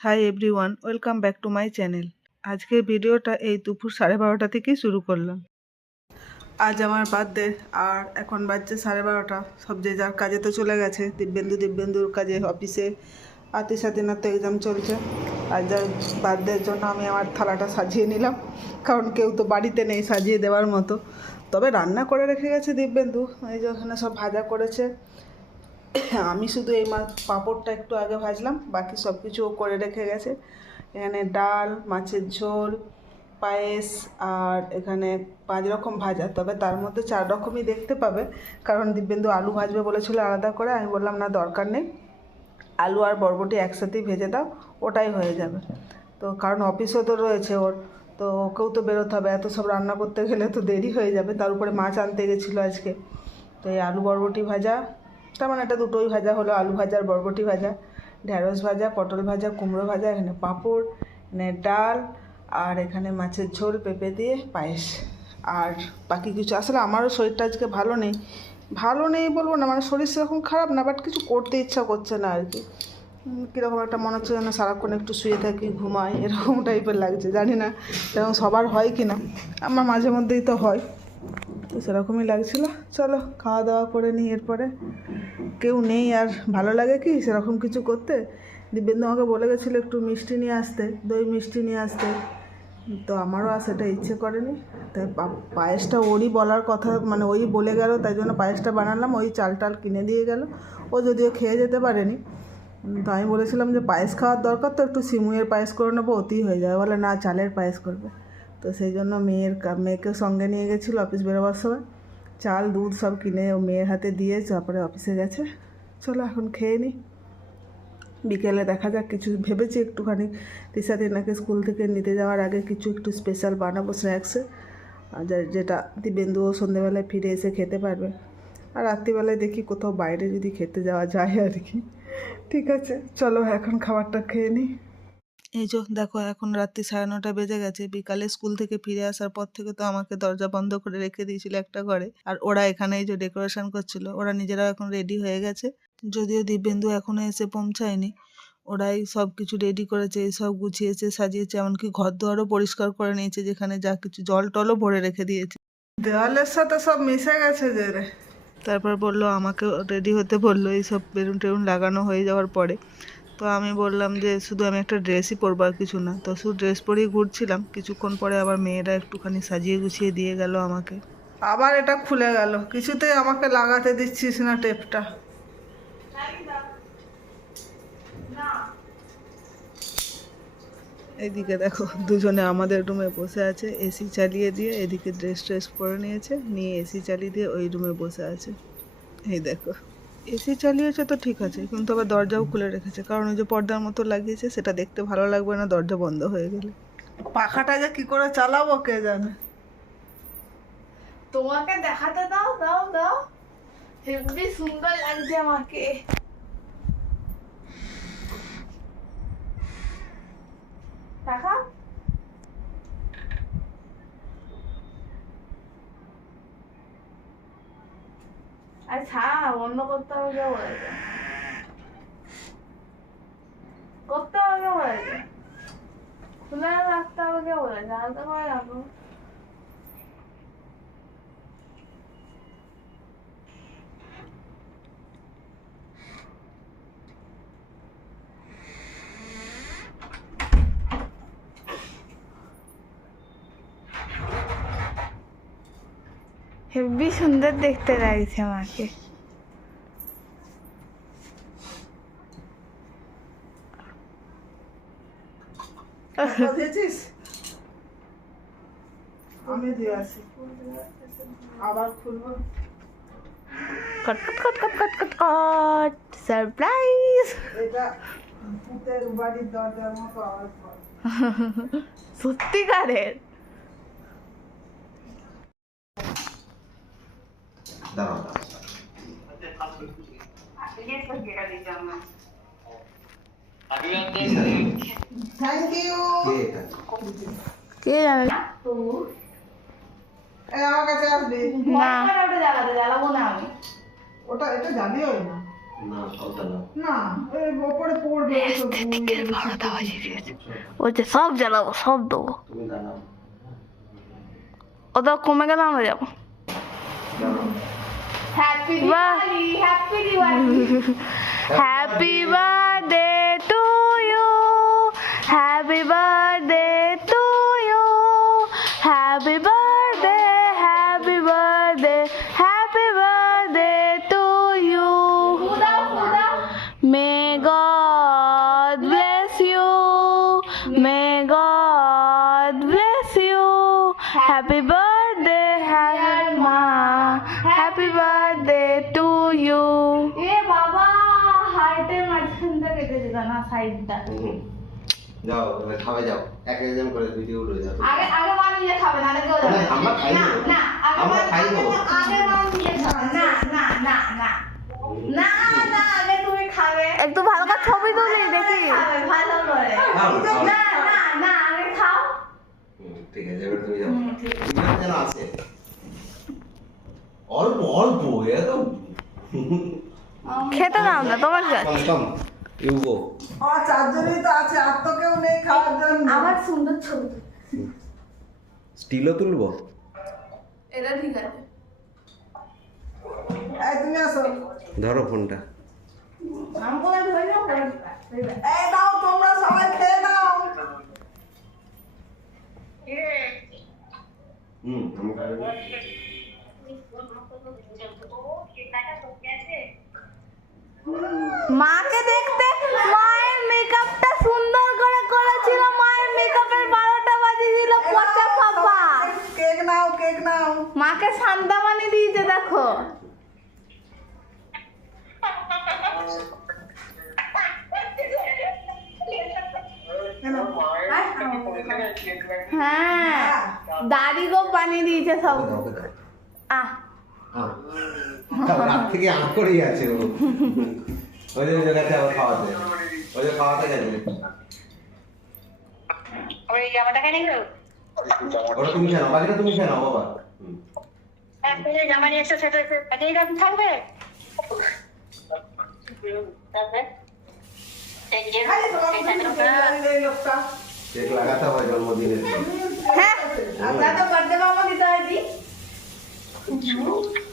Hi everyone, welcome back to my channel. আজকের ভিডিওটা এই দুপুর 12:30 থেকেই শুরু করলাম। আজ আমার বার্থডে আর এখন বাজছে 12:30। সব যে যার কাজে তো চলে গেছে। দিব্যেন্দুর কাজে অফিসে আত্মীয় স্বাধীনতা এক্সাম চলছে। আর যার বার্থডের জন্য আমি আমার থালাটা সাজিয়ে নিলাম, কারণ কেউ তো বাড়িতে নেই সাজিয়ে দেওয়ার মতো। তবে রান্না করে রেখে গেছে দিব্যেন্দু, এই যে ওখানে সব ভাজা করেছে। আমি শুধু এই পাঁপড়টা একটু আগে ভাজলাম, বাকি সব কিছু ও করে রেখে গেছে। এখানে ডাল, মাছের ঝোল, পায়েস, আর এখানে 5 রকম ভাজা। তবে তার মধ্যে 4 রকমই দেখতে পাবে, কারণ দিব্যেন্দু আলু ভাজবে বলেছিল আলাদা করে। আমি বললাম না, দরকার নেই, আলু আর বরবটি একসাথেই ভেজে দাও, ওটাই হয়ে যাবে। তো কারণ অফিসও তো রয়েছে ওর, তো ওকেও তো বেরোতে হবে, এত সব রান্না করতে গেলে তো দেরি হয়ে যাবে। তার উপরে মাছ আনতে গেছিলো আজকে। তো এই আলু বরবটি ভাজা, তার মানে এটা দুটোই ভাজা হলো, আলু ভাজা আর বরবটি ভাজা। ঢ্যাঁড়স ভাজা, পটল ভাজা, কুমড়ো ভাজা, এখানে পাঁপড়, এখানে ডাল, আর এখানে মাছের ঝোল পেঁপে দিয়ে পায়েস। আর বাকি কিছু, আসলে আমারও শরীরটা আজকে ভালো নেই বলবো না, মানে শরীর সেরকম খারাপ না, বাট কিছু করতে ইচ্ছা করছে না আর কি। কীরকম একটা মনে হচ্ছে যেন সারাক্ষণ একটু শুয়ে থাকি, ঘুমাই, এরকম টাইপের লাগছে। জানি না এরকম সবার হয় কি না, আমার মাঝে মধ্যেই তো হয়, তো সেরকমই লাগছিল। চলো খাওয়া দাওয়া করে নিই। এরপরে কেউ নেই আর ভালো লাগে কি সেরকম কিছু করতে। দিব্যেন্দু আমাকে বলে গেছিলো একটু মিষ্টি নিয়ে আসতে, দই মিষ্টি নিয়ে আসতে, তো আমারও আর সেটা ইচ্ছে করেনি। তাই পায়েসটা ওরই বলার কথা, মানে ওই বলে গেল, তাই জন্য পায়েসটা বানালাম। ওই চাল টাল কিনে দিয়ে গেল, ও যদিও খেয়ে যেতে পারেনি। তো আমি বলেছিলাম যে পায়েস খাওয়ার দরকার, তো একটু সিমুইয়ের পায়েস করে নেবো, অতি হয়ে যাবে। বলে না, চালের পায়েস করবে। তো সেই জন্য মেয়েকে সঙ্গে নিয়ে গেছিলো অফিস বেরোবার সময়। চাল দুধ সব কিনে ও মেয়ের হাতে দিয়ে তারপরে অফিসে গেছে। চলো এখন খেয়ে নিই, বিকেলে দেখা যাক। কিছু ভেবেছি একটুখানি তিশাদিনাকে স্কুল থেকে নিতে যাওয়ার আগে কিছু একটু স্পেশাল বানাবো স্ন্যাক্সে, যেটা দিব্যেন্দুও সন্ধ্যেবেলায় ফিরে এসে খেতে পারবে। আর রাত্রিবেলায় দেখি কোথাও বাইরে যদি খেতে যাওয়া যায় আর কি। ঠিক আছে, চলো এখন খাবারটা খেয়ে নিই। এই যে দেখো, এখন রাত্রি 9:30 বেজে গেছে। বিকালে স্কুল থেকে ফিরে আসার পর থেকে তো আমাকে দরজা বন্ধ করে রেখে দিয়েছিল একটা ঘরে, আর ওরা এখানে এই যে ডেকোরেশন করছিল। ওরা নিজেরাও এখন রেডি হয়ে গেছে, যদিও দিব্যেন্দু এখনো এসে পৌঁছায়নি। ওরাই সব কিছু রেডি করেছে, সব গুছিয়েছে, সাজিয়েছে, এমনকি ঘর দুয়ারও পরিষ্কার করে নিয়েছে, যেখানে যা কিছু জল টলও ভরে রেখে দিয়েছে। দেওয়ালের সাথে সব মিশে গেছে যে রে। তারপর বললো আমাকে রেডি হতে বললো, এইসব বেলুন টেলুন লাগানো হয়ে যাওয়ার পরে। তো আমি বললাম যে শুধু আমি একটা ড্রেসই পরবো, আর কিছু না। তো শুধু ড্রেস পরেই ঘুরছিলাম। কিছুক্ষণ পরে আবার মেয়েরা একটুখানি সাজিয়ে গুছিয়ে দিয়ে গেল আমাকে। আবার এটা খুলে গেল, কিছুতেই আমাকে লাগাতে দিচ্ছিস না টেপটা। এইদিকে দেখো, দুজনে আমাদের রুমে বসে আছে, এসি চালিয়ে দিয়ে। এদিকে ড্রেস পরে নিয়েছে, নিয়ে এসি চালিয়ে দিয়ে ওই রুমে বসে আছে। এই দেখো, এসি চালিয়েছে তো ঠিক আছে, কিন্তু আবার দরজাও খুলে রেখেছে, কারণ ওই যে পর্দার মতো লাগিয়েছে, সেটা দেখতে ভালো লাগবে না দরজা বন্ধ হয়ে গেলে। পাখাটা যে কি করে চালাবো কে জানে। তোমাকে দেখাতে দাও, দাও দাও, হেবি সুন্দর লাগছে আমাকে। দেখা আচ্ছা, অন্য করতে হবে কে বলেছে? করতে হবে কে বলেছে? খুলে রাখতে হবে কে বলেছে? আলাদা করে রাখো। হেবি সুন্দর দেখতে লাগছে আমাকে। আমি দিয়ে আসি, আবার খুলবো। কট কট কট কট কট কট কট, সারপ্রাইজ। এটা ভূতের বাড়ির দরজার মতো আওয়াজ করে। সত্যিকারের। Thank you. কে জানে? এই আমার কাছে আসবি না, ওটা জ্বালাবো না আমি। এটা জ্বালিও না। না সব জ্বালাও। না ওই ওপরে পড়বে সব বলছে সব জ্বালাবো, সব দেবো। তুমি জ্বালাও। ওটা কমে গেলে আমরা যাবো। জ্বালাও। Happy Diwali, happy Diwali. Happy birthday to you, happy birthday to you, happy birthday, happy birthday, happy birthday to you. May God bless you, may God bless you, happy birthday মা, হ্যাপি বার্থডে টু ইউ। এ বাবা, হার্টের মাঝখানটা কেটে দিল না, সাইডটা। যাও এবার খাবে যাও, এক একজন করে ভিডিও উঠে যাও। আগে আগে মা নিজে খাবে, না কেউ যাবে আমরা খাই না। দেবো। না আগে আমরা খাই দেবো। আগে মা নিজে খাবে। না না না না না না, আগে তুমি খাবে। একটু ভালো করে ছবি তুলি দেখি। খাবে ভালো করে। খাও, খাও। না না না, আগে খাও। ঠিক আছে এবার তুমি যাও। এবার যেন আছে অল্প অল্প এত খেতে দাও না, তোমার কাছে। কম কম ইউগো। আর চারজনই তো আছে, আর তো কেউ নেই খাওয়ার জন্য। আমার সুন্দর ছবি। স্টিলও তুলবো। এটা ঠিক আছে। এই তুমি আসো। ধরো ফোনটা। আমাকে ধরে নাও। এই দাও, তোমরা সবাই খেয়ে নাও। মাকে দেখতে মায়ের মেকআপটা সুন্দর করে করেছিল। মায়ের মেকআপের 12টা বাজেছিল, পচা পাপা। কেক নাও, কেক নাও। মাকে শান্তামানি দিয়েছে দেখো। হ্যাঁ, দাদি গো বানিয়ে দিয়েছে সব। আহ রাত থেকে আঁক করেই আছে ও। ওই যে ওই গেছে আবার খাওয়াতে, ওই যে খাওয়াতে গেছে। ওটা তুমি খেয়ে নাও, বাকিটা তুমি খেয়ে নাও বাবা। আরে তোমাকে তো কেক বানিয়ে দেয় লোকটা। কেক লাগাতে হবে জন্মদিনের দিন। হ্যাঁ, আমরা তো বার্থডে মামা দিতে হয়নি। জন্মদিন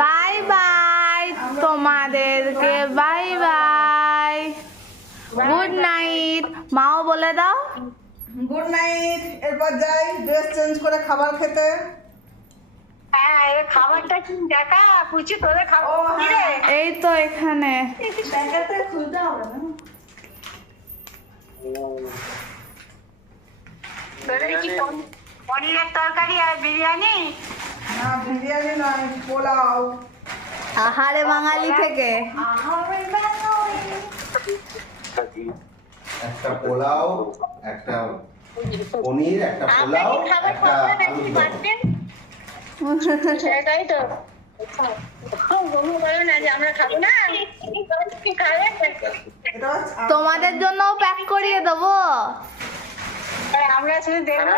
বাই বাই তোমাদেরকে, বাই বাই, গুড নাইট। মাও বলে দাও গুড নাইট। এরপর যাই ড্রেস চেঞ্জ করে খাবার খেতে। খাবারটা কি দেখা পুচি তোদের খাবো ও হ্যাঁ, এই তো এখানে। প্যাকেটে খুলতে হবে না। তোদের কি পনিরের তরকারি আর বিরিয়ানি? না বিরিয়ানি নয়, পোলাও। আহারে বাঙালি থেকে। একটা পোলাও, একটা পনির, একটা পোলাও, আমরা কি খাবার একটা খাবো আলুর নাকি দম। বাড়িতে? সেটাই তো বলবো, বলো না যে আমরা খাবো না, কি খাবে? এটা হচ্ছে তোমাদের জন্যও প্যাক করিয়ে দেবো। আর আমরা শুধু দেখবো।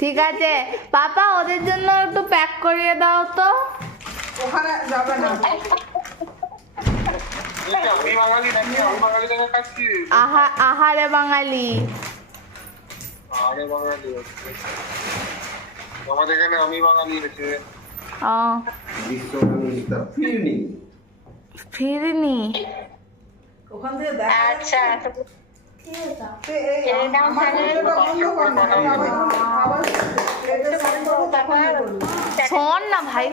ঠিক আছে পাপা, ওদের জন্য একটু প্যাক করিয়ে দাও তো। ওখানে যাবে না। আহারে বাঙালি। আমাদের এখানে আমি বাঙালি আছে। ও বিশ্ববাণিজ্য ফিরনি। ফিরিনি। ওখান থেকে দেখা আচ্ছা যাচ্ছে। এই আমার ভিডিওটা বন্ধ কর না, আমি আবার প্লেটে সার্ভ করবো, তখন ইয়ে করবো। শোন না ভাই।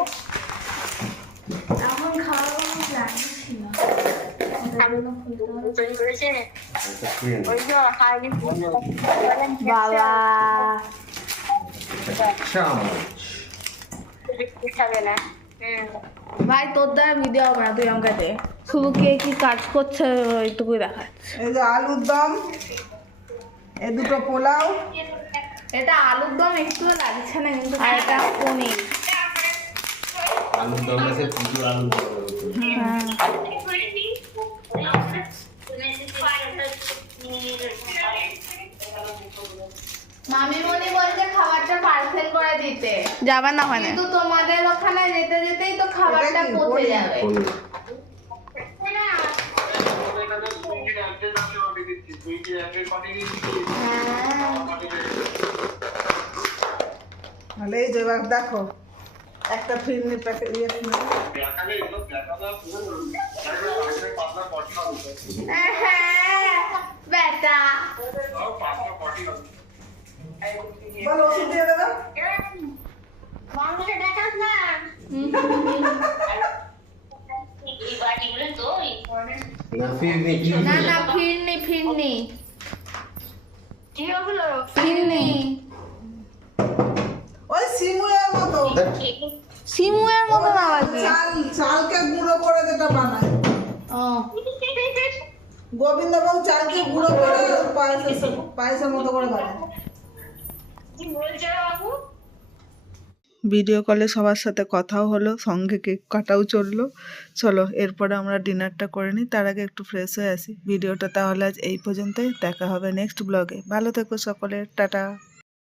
তৈরি করেছে একটা ফিরনি। ওই যে হাড়ি বাবা চামচ। খাবে না। ভাই, তোর দ্বারা ভিডিও হবে না, তুই আমাকে দে। শুধু কে কি কাজ করছে ওইটুকুই দেখাচ্ছে। এই যে আলুর দম, এই দুটো পোলাও, এটা আলুর দম একটু লাগছে না কিন্তু। আর এটা পনির। আলুর দম আছে, প্রচুর আলুর দম। হ্যাঁ। মামিমণি বলছে খাবারটা পার্সেল করে দিতে। যাবে না ওখানে, কিন্তু তোমাদের ওখানে যেতে যেতেই তো খাবারটা এটা কি? পচে পনির? যাবে। পনির। তুই যে একের পাঠিয়ে দিয়েছিস তাহলে এই যে এবার দেখো একটা ফিরনি প্যাকেট দেখালে এগুলো দেখাটা পুরো পাতলা পটি হবে হ্যাঁ বেটা পাতলা পটি হবে বলো ওষুধ দিয়ে দেবে মাংসটা দেখাস না এই বাটিগুলো তো না ফিরনি না না ফিরনি ফিরনি কি ওগুলো ফিরনি ওই সিমুয়ের মতো সিমুয়ের মতন আওয়াজ চালকে গুঁড়ো করে যেটা বানায় ও গোবিন্দবাবু চালকে গুঁড়ো করে পায়েসের মতো করে বানায়। কি বলছো বাবু ভিডিও কলে সবার সাথে কথাও হলো, সঙ্গে কেক কাটাও চললো। চলো এরপরে আমরা ডিনারটা করে নিই, তার আগে একটু ফ্রেশ হয়ে আসি। ভিডিওটা তাহলে আজ এই পর্যন্তই, দেখা হবে নেক্সট ব্লগে। ভালো থেকো সকলে, টাটা।